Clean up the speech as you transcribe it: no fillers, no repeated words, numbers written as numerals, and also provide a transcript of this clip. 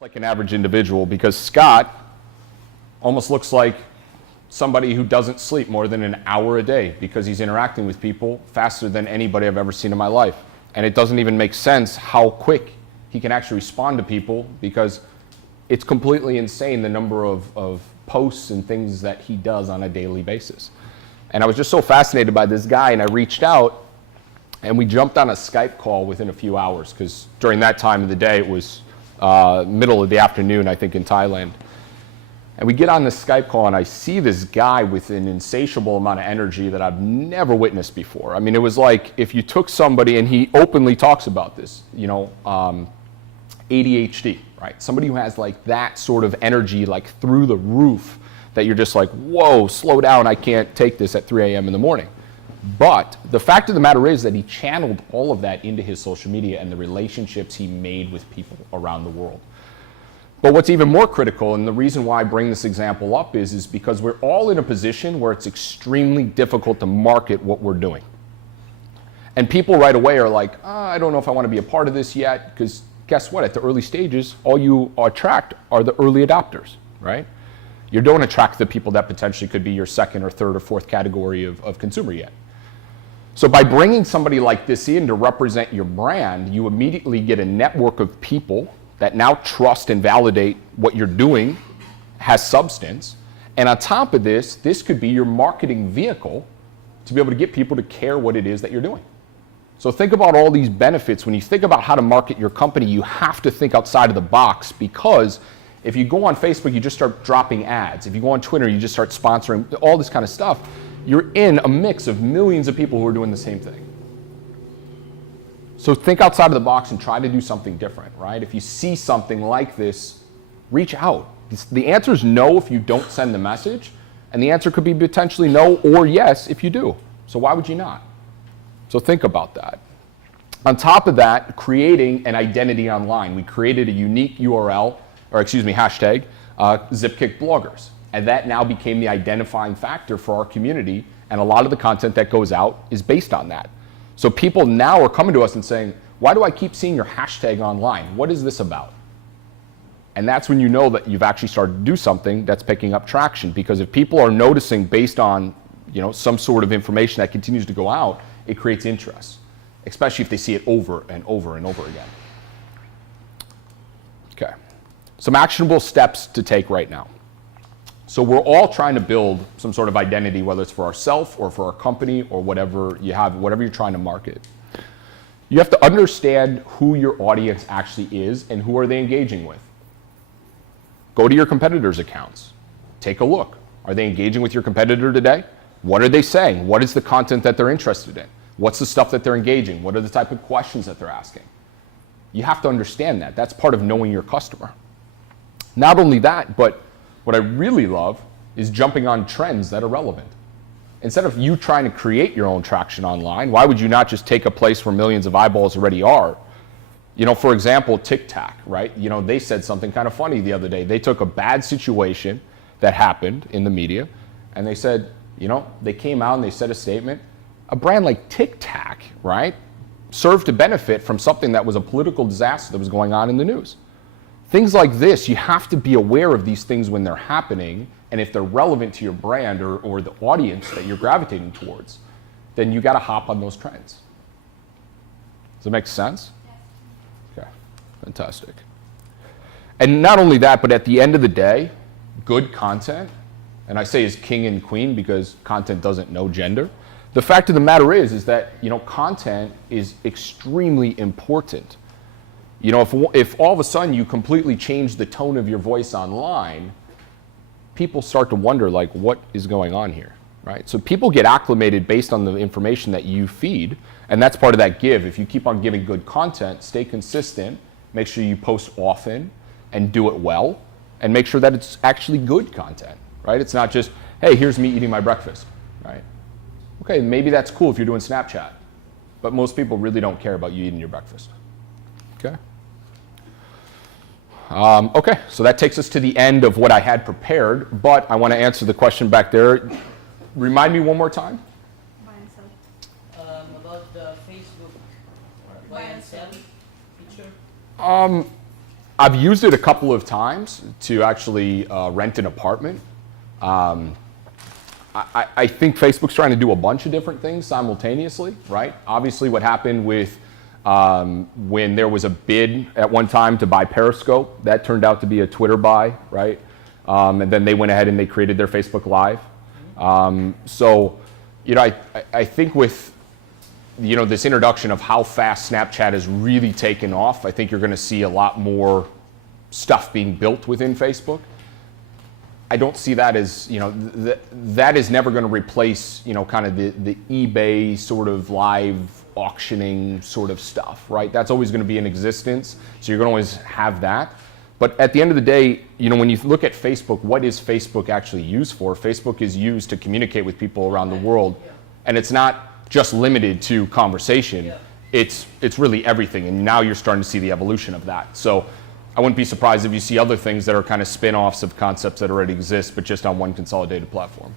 like an average individual because Scott almost looks like somebody who doesn't sleep more than an hour a day because he's interacting with people faster than anybody I've ever seen in my life. And it doesn't even make sense how quick he can actually respond to people because it's completely insane the number of posts and things that he does on a daily basis. And I was just so fascinated by this guy, and I reached out and we jumped on a Skype call within a few hours because during that time of the day it was middle of the afternoon, I think, in Thailand. And we get on this Skype call and I see this guy with an insatiable amount of energy that I've never witnessed before. I mean, it was like if you took somebody, and he openly talks about this, you know, ADHD, right? Somebody who has like that sort of energy, like through the roof, that you're just like, whoa, slow down, I can't take this at 3 a.m. in the morning. But the fact of the matter is that he channeled all of that into his social media and the relationships he made with people around the world. But what's even more critical, and the reason why I bring this example up is because we're all in a position where it's extremely difficult to market what we're doing. And people right away are like, I don't know if I want to be a part of this yet, because guess what? At the early stages, all you attract are the early adopters, right? You don't attract the people that potentially could be your second or third or fourth category of consumer yet. So by bringing somebody like this in to represent your brand, you immediately get a network of people that now trust and validate what you're doing has substance. And on top of this, this could be your marketing vehicle to be able to get people to care what it is that you're doing. So think about all these benefits. When you think about how to market your company, you have to think outside of the box, because if you go on Facebook, you just start dropping ads. If you go on Twitter, you just start sponsoring all this kind of stuff. You're in a mix of millions of people who are doing the same thing. So think outside of the box and try to do something different, right? If you see something like this, reach out. The answer is no if you don't send the message, and the answer could be potentially no or yes if you do. So why would you not? So think about that. On top of that, creating an identity online. We created a unique URL, or excuse me, hashtag, Zipkick bloggers. And that now became the identifying factor for our community, and a lot of the content that goes out is based on that. So people now are coming to us and saying, why do I keep seeing your hashtag online? What is this about? And that's when you know that you've actually started to do something that's picking up traction, because if people are noticing based on, you know, some sort of information that continues to go out, it creates interest, especially if they see it over and over and over again. Okay, some actionable steps to take right now. So we're all trying to build some sort of identity, whether it's for ourselves or for our company or whatever you have, whatever you're trying to market. You have to understand who your audience actually is and who are they engaging with. Go to your competitors' accounts. Take a look. Are they engaging with your competitor today? What are they saying? What is the content that they're interested in? What's the stuff that they're engaging? What are the type of questions that they're asking? You have to understand that. That's part of knowing your customer. Not only that, but what I really love is jumping on trends that are relevant. Instead of you trying to create your own traction online, why would you not just take a place where millions of eyeballs already are? You know, for example, TikTok, right? You know, they said something kind of funny the other day. They took a bad situation that happened in the media, and they said, you know, they came out and they said a statement. A brand like TikTok, right, served to benefit from something that was a political disaster that was going on in the news. Things like this, you have to be aware of these things when they're happening, and if they're relevant to your brand or the audience that you're gravitating towards, then you got to hop on those trends. Does that make sense? Okay, fantastic. And not only that, but at the end of the day, good content, and I say is king and queen because content doesn't know gender. The fact of the matter is that, you know, content is extremely important. You know, if all of a sudden you completely change the tone of your voice online, people start to wonder, like, what is going on here, right? So people get acclimated based on the information that you feed, and that's part of that give. If you keep on giving good content, stay consistent, make sure you post often and do it well, and make sure that it's actually good content, right? It's not just, hey, here's me eating my breakfast, right? Okay, maybe that's cool if you're doing Snapchat, but most people really don't care about you eating your breakfast, okay? Okay, so that takes us to the end of what I had prepared, but I want to answer the question back there. Remind me one more time. Buy and sell. About the Facebook buy and sell feature. I've used it a couple of times to actually rent an apartment. I think Facebook's trying to do a bunch of different things simultaneously, right? Obviously what happened with when there was a bid at one time to buy Periscope, that turned out to be a Twitter buy, right? And then they went ahead and they created their Facebook Live. So, you know, I think with, you know, this introduction of how fast Snapchat has really taken off, I think you're going to see a lot more stuff being built within Facebook. I don't see that as, you know, that is never going to replace, you know, kind of the eBay sort of live auctioning sort of stuff, right? That's always going to be in existence, so you're going to always have that. But at the end of the day, you know, when you look at Facebook, what is Facebook actually used for? Facebook is used to communicate with people around the world, and it's not just limited to conversation. It's really everything, and now you're starting to see the evolution of that. So I wouldn't be surprised if you see other things that are kind of spin-offs of concepts that already exist, but just on one consolidated platform.